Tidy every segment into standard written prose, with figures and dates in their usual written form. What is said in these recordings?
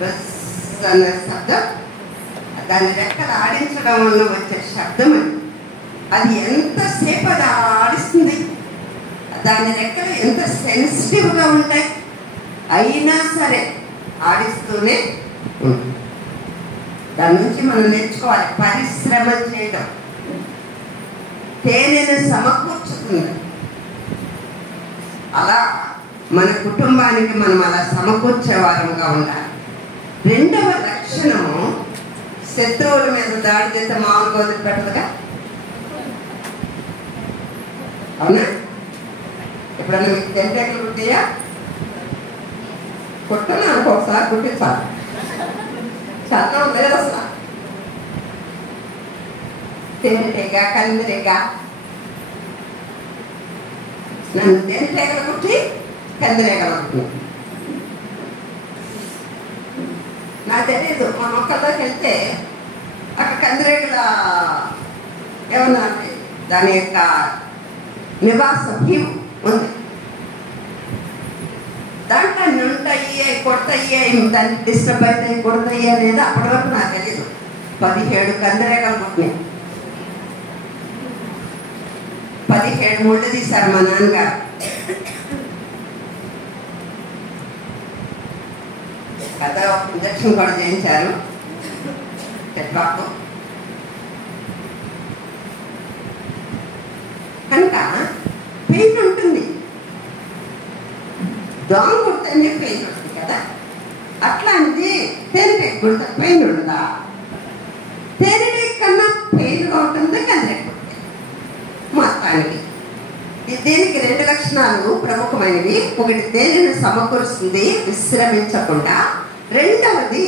Bus అనే శబ్దం, దాని రెక్కలు ఆడించడం వల్ల వచ్చే శబ్దం అది ఎంతసేపు అది ఆడిస్తుంది. దాని రెక్కలు ఎంత సెన్సిటివ్గా ఉంటాయి, అయినా సరే ఆడిస్తూనే ఉంటుంది. దాని నుంచి మనం నేర్చుకోవాలి పరిశ్రమ చేయడం. తేనెను సమకూర్చుతుంది. అలా మన కుటుంబానికి మనం అలా సమకూర్చే వారంగా ఉండాలి. రెండవ లక్షణము, శత్రువుల మీద దాడి చేస్తే మామూలుగా వదిలిపెట్టదుగా. అవునా? ఎప్పుడన్నా మీకు తెంటెక్కలు కుట్టియా? కుట్టను అనుకోసారి కుట్టించాలి, చట్టం లేదు అసలు. తేనెటీగ, కందిరీగ నన్ను తేనెటీగలు కుట్టి కందిరీగలు కుట్టి నాకు తెలియదు. మా మొక్కల్లోకి వెళ్తే అక్కడ కందిరీగల ఏమన్నా దాని యొక్క నివాస భీము ఉంది. దాంట్లో నుంటాయి, కొడతాయి, దాన్ని డిస్టర్బ్ అవుతాయి, కొడతాయి అనేది అప్పటి వరకు నాకు తెలియదు. 17 కందిరీగలు కుట్టినాయి. 17 ముళ్ళు తీశారు మా నాన్నగారు. పెద్ద ఇంజక్షన్ కూడా చేయించారు చెట్లకు. కనుక పెయిన్ ఉంటుంది. దోమ కుడితే పెయిన్ ఉంటుంది కదా, అట్లాంటిది తేనెటీగ కుడితే పెయిన్ ఉందా? తేనెటీగ కన్నా పెయిన్గా ఉంటుంది కందిరీగ కుడితే. మొత్తానికి దీనికి 2 లక్షణాలు ప్రముఖమైనవి. ఒకటి, తేనెను సమకూరుస్తుంది విశ్రమించకుండా. రెండవది,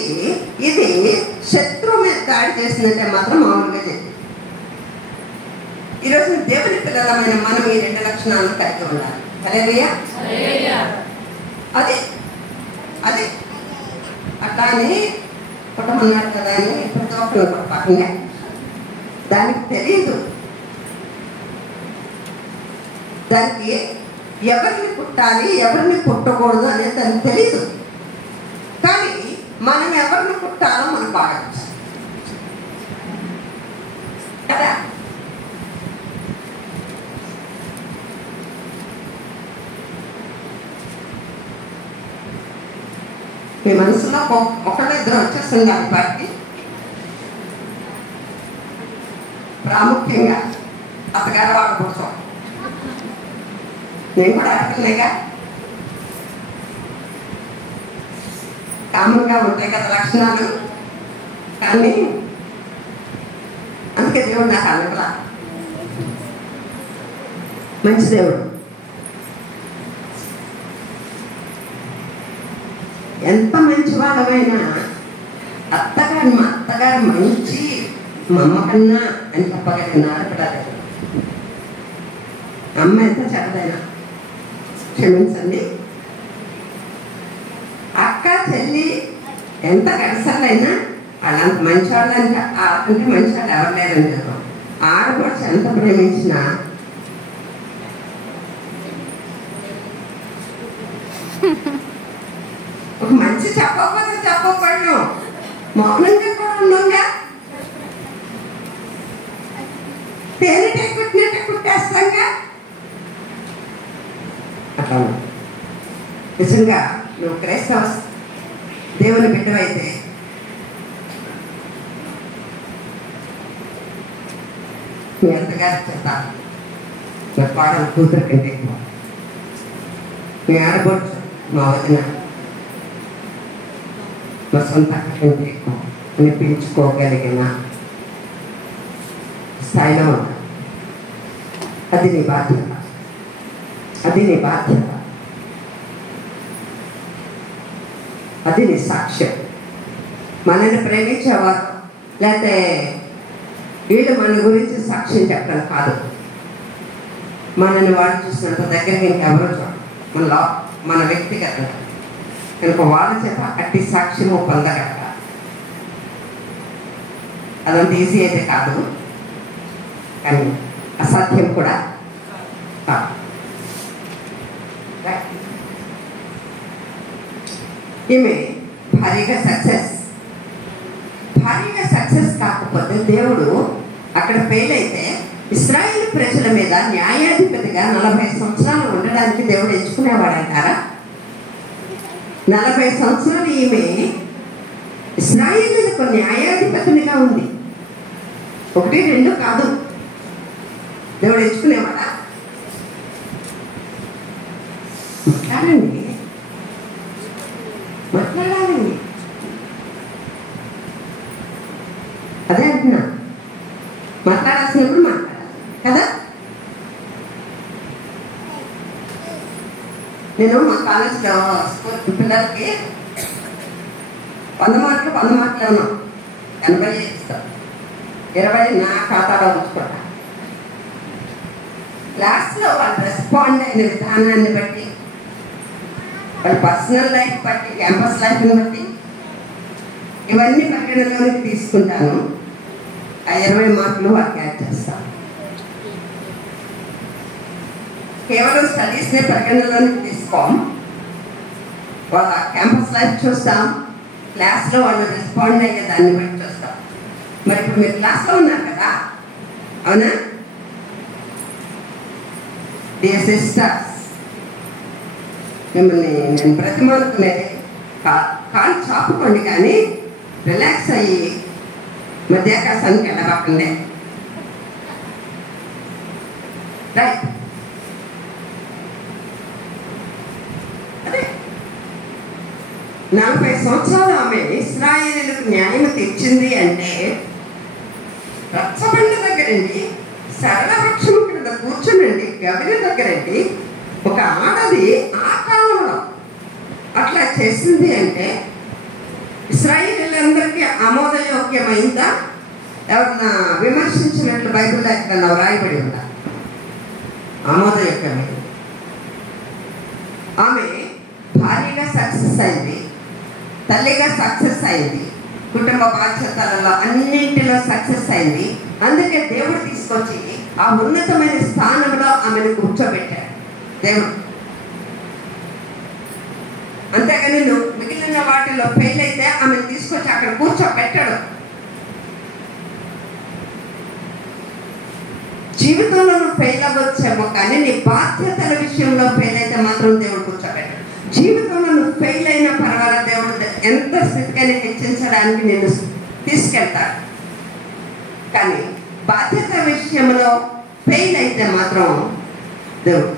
ఇది శత్రువు మీద దాడి చేసిందంటే మాత్రం మామూలుగా చేసింది. ఈరోజు దేవుని పిల్లలమైన మనం ఈ 2 లక్షణాలను కలిగి ఉండాలి. హల్లెలూయా. అదే అదే అట్లా అని కుటుంబన్నారు కదా అని ప్రతి ఒక్కరు పక్కనే. దానికి తెలియదు, దానికి ఎవరిని కుట్టాలి ఎవరిని కుట్టకూడదు అనేది దానికి తెలియదు. కానీ మనం ఎవరిని కుట్టాలో మనకు బాగా కదా. మీ మనసులో ఒకళ్ళు ఇద్దరు వచ్చేస్తుంది వారికి. ప్రాముఖ్యంగా అత్తగారు వాడు కూర్చో, నేను కూడా ఆడుతున్నాయిగా. కామన్గా ఉంటాయి కదా లక్షణాలు. కానీ అందుకే దేవుడు నాకు అనుకురా మంచి దేవుడు. ఎంత మంచి వాళ్ళమైనా అత్తగారు మా అత్తగారు మంచి మా అమ్మ కన్నా అని చెప్పగలిగిన ఆడపడాలి. అమ్మ ఎంత చెడ్డదైనా క్షమించండి. అక్క చెల్లి ఎంత గడసలైనా వాళ్ళంత మంచి వాళ్ళని అంటే మంచి వాళ్ళు ఎవరు లేరని చెప్పాం. ఆడపడుచు ఎంత ప్రేమించినా ఒక మంచి చెప్పకపోతే చెప్పకపోయాను, మౌనంగా కూడా ఉన్నాగా. తేనెటే కుట్టినట్టే కుట్టేస్తాంగా. అట్లా నిజంగా నువ్వు క్రైస్తవ దేవుని బిడ్డవైతే మీ అత్తగారు చెప్తారు, నా పాడలు కూతురు కంటే ఎక్కువ, మీ ఆడబొచ్చు మా వదిన మా సొంత కంటే ఎక్కువ అనిపించుకోగలిగిన స్థాయిలో ఉంటా. అది నీ బాధ్యత, అది నీ బాధ్యత, అది నీ సాక్ష్యం. మనల్ని ప్రేమించేవారు లేకపోతే వీళ్ళు మన గురించి సాక్ష్యం చెప్పడం కాదు. మనల్ని వాళ్ళు చూసినంత దగ్గరికి ఇంకెవరో చూడ మన వ్యక్తిగతంగా కనుక వాళ్ళ చేత అట్టి సాక్ష్యము పొందగల. అదంత ఈజీ అయితే కాదు, కానీ అసాధ్యం కూడా కాదు. ఈమె భారీగా సక్సెస్ కాకపోతే దేవుడు అక్కడ ఫెయిల్ అయితే ఇశ్రాయేలు ప్రజల మీద న్యాయాధిపతిగా 40 సంవత్సరాలు ఉండడానికి దేవుడు ఎంచుకునేవాడంటారా? 40 సంవత్సరాలు ఈమె ఇశ్రాయేలులకు న్యాయాధిపతినిగా ఉంది. 1, 2 కాదు. దేవుడు ఎంచుకునేవాడా? మాట్లాడాలి. అదే అంటున్నా, మాట్లాడాల్సినప్పుడు మాట్లాడాలి కదా. నేను మా కాలేజ్లో స్కూల్ పిల్లలకి 100 మార్కులు ఉన్నాం. 80 ఇస్తాను, 20 నా ఖాతాలో ఉంచుకుంటా. క్లాస్లో వాళ్ళు రెస్పాండ్ అయిన విధానాన్ని బట్టి, వాళ్ళ పర్సనల్ లైఫ్ బట్టి, క్యాంపస్ లైఫ్ని బట్టి ఇవన్నీ పరిగణలోనికి తీసుకుంటాను. ఆ 20 మార్కులు వాళ్ళకి యాడ్ చేస్తాను. కేవలం స్టడీస్ని పరిగణలోనికి తీసుకోం. వాళ్ళ క్యాంపస్ లైఫ్ చూస్తాం, క్లాస్లో వాళ్ళు రెస్పాండ్ అయ్యే దాన్ని బట్టి చూస్తాం. మరి ఇప్పుడు మీరు క్లాస్లో ఉన్నారు కదా, అవునా? డియర్ సిస్టర్స్, మిమ్మల్ని నేను బ్రతిమాలుకునేది కాళ్ళు చాపుకోండి, కానీ రిలాక్స్ అయ్యి మధ్యాకాశానికి వెళ్ళబాకండి. రైట్? అదే 40 సంవత్సరాలు ఆమె ఇశ్రాయేలీయులకు న్యాయం తీర్చింది అంటే రచ్చబండ దగ్గరండి, సరళ వృక్షం కింద కూర్చునండి, గవిని దగ్గరండి ఒక ఆడది ఆ కాలంలో అట్లా చేసింది అంటే ఇశ్రాయేలీయులందరికీ ఆమోదయోగ్యమైందా? ఎవరన్నా విమర్శించినట్లు బైబిల్ ఎక్కడన్నా వ్రాయబడి ఉందా? ఆమోదయోగ్యమైంది. ఆమె భారీగా సక్సెస్ అయింది, తల్లిగా సక్సెస్ అయింది, కుటుంబ బాధ్యతలలో అన్నింటిలో సక్సెస్ అయింది. అందుకే దేవుడు తీసుకొచ్చి ఆ ఉన్నతమైన స్థానంలో ఆమెను కూర్చోబెట్టాడు దేవుడు. అంతేగాని నువ్వు మిగిలిన వాటిలో ఫెయిల్ అయితే ఆమెను తీసుకొచ్చి అక్కడ కూర్చోబెట్టాడు. జీవితంలో నువ్వు ఫెయిల్ అవ్వచ్చేమో, కానీ నీ బాధ్యతల విషయంలో ఫెయిల్ అయితే మాత్రం దేవుడు కూర్చోబెట్టాడు. జీవితంలో నువ్వు ఫెయిల్ అయినా పర్వాలేదు, దేవుడు ఎంత స్థితికైనా హెచ్చించడానికి నిన్ను తీసుకెళ్తాడు. కానీ బాధ్యత విషయంలో ఫెయిల్ అయితే మాత్రం దేవుడు.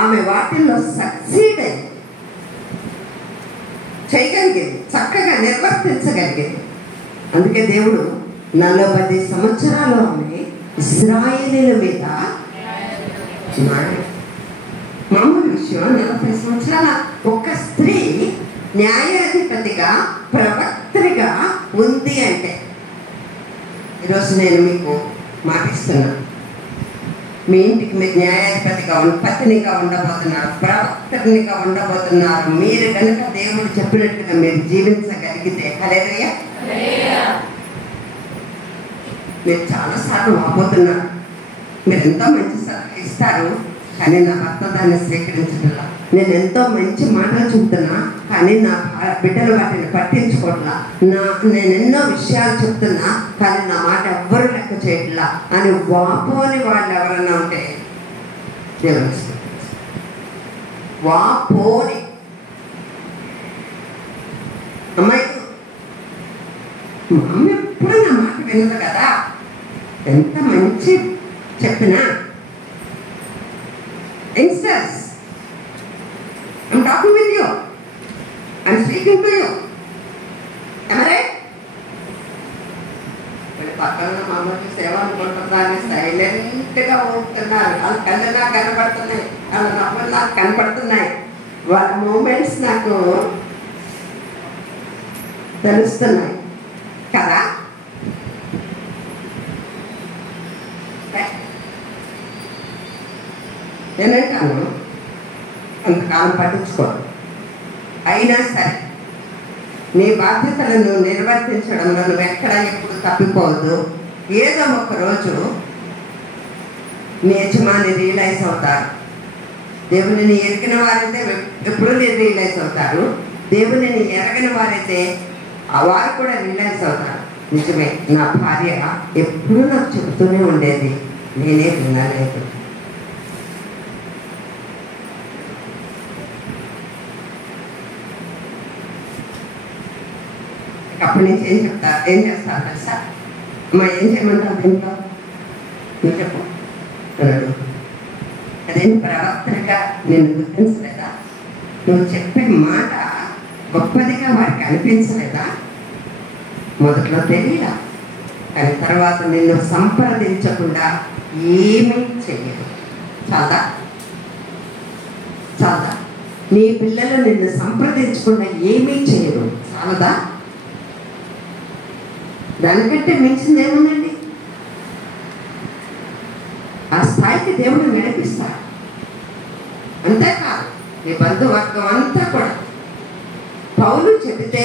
ఆమె వాటిల్లో సక్సీడ్ అయింది, చేయగలిగేది, చక్కగా నిర్వర్తించగలిగేది. అందుకే దేవుడు 40 సంవత్సరాలు ఆమె ఇశ్రాయేలీయుల మీద మామూలు విషయం. 40 సంవత్సరాల ఒక స్త్రీ న్యాయాధిపతిగా, ప్రవక్త్రిగా ఉంది అంటే ఈరోజు నేను మీకు మాటిస్తున్నాను, మీ ఇంటికి మీరు న్యాయాధిపతిగా పత్నిగా ఉండబోతున్నారు, ప్రవక్తనిగా ఉండబోతున్నారు. మీరు కనుక దేవుడు చెప్పినట్టుగా మీరు జీవించగలిగితే, హల్లెలూయా, మీరు చాలాసార్లు వాపోతున్నారు. మీరు ఎంతో మంచి సలహా ఇస్తారు, కానీ నా భర్త దాన్ని స్వీకరించట్లా. నేను ఎంతో మంచి మాటలు చెప్తున్నా, కానీ నా బిడ్డలు వాటిని పట్టించుకోవట్లా. నేను ఎన్నో విషయాలు చెప్తున్నా, కానీ నా మాట ఎవ్వరు లెక్క చేయట్లా అని వాపోని వాళ్ళు ఎవరన్నా ఉంటే దేవుని వాపోని అమ్మాయి, మా అమ్మ ఎప్పుడు నా మాట వినదు కదా, ఎంత మంచి చెప్పినా. Youngsters, I'm talking with you, I'm speaking to you, am I right? పక్కన మా అమ్మ సేవ అనుకుంటున్నాను, సైలెంట్గా ఉంటున్నారు. వాళ్ళ కళ్ళు నాకు కనపడుతున్నాయి, వాళ్ళ నవ్వులు నాకు కనపడుతున్నాయి, వాళ్ళ మూమెంట్స్ నాకు తెలుస్తున్నాయి కదా. నేనంటాను అంతకాలం పట్టించుకోను. అయినా సరే నీ బాధ్యతలను నిర్వర్తించడంలో నువ్వు ఎక్కడ ఎప్పుడు తప్పిపోవద్దు. ఏదో ఒక రోజు నీ యజమాని రియలైజ్ అవుతారు, దేవునిని ఎరిగిన వారైతే ఎప్పుడూ రియలైజ్ అవుతారు. దేవునిని ఎరగని వారైతే వారు కూడా రియలైజ్ అవుతారు. నిజమే, నా భార్య ఎప్పుడూ నాకు చెబుతూనే ఉండేది, నేనే వినలేదు. అప్పటి నుంచి ఏం చేస్తారు తెలుసా? అమ్మా ఏం చేయమంటావు దీంట్లో? నువ్వు చెప్పు అన్నాడు. అదేంటి ప్రవర్తనగా నేను గుర్తించలేదా? నువ్వు చెప్పే మాట గొప్పదిగా వారికి అనిపించలేదా? మొదట్లో తెలియదా, కానీ తర్వాత నిన్ను సంప్రదించకుండా ఏమీ చెయ్యదు. చాలా చాలా నీ పిల్లలు నిన్ను సంప్రదించకుండా ఏమీ చేయరు. చాలదా? దానికంటే మించింది ఏముందండి? ఆ స్థాయికి దేవుడు నడిపిస్తాడు. అంతేకాదు నీ బంధువర్గం అంతా కూడా పౌలు చెబితే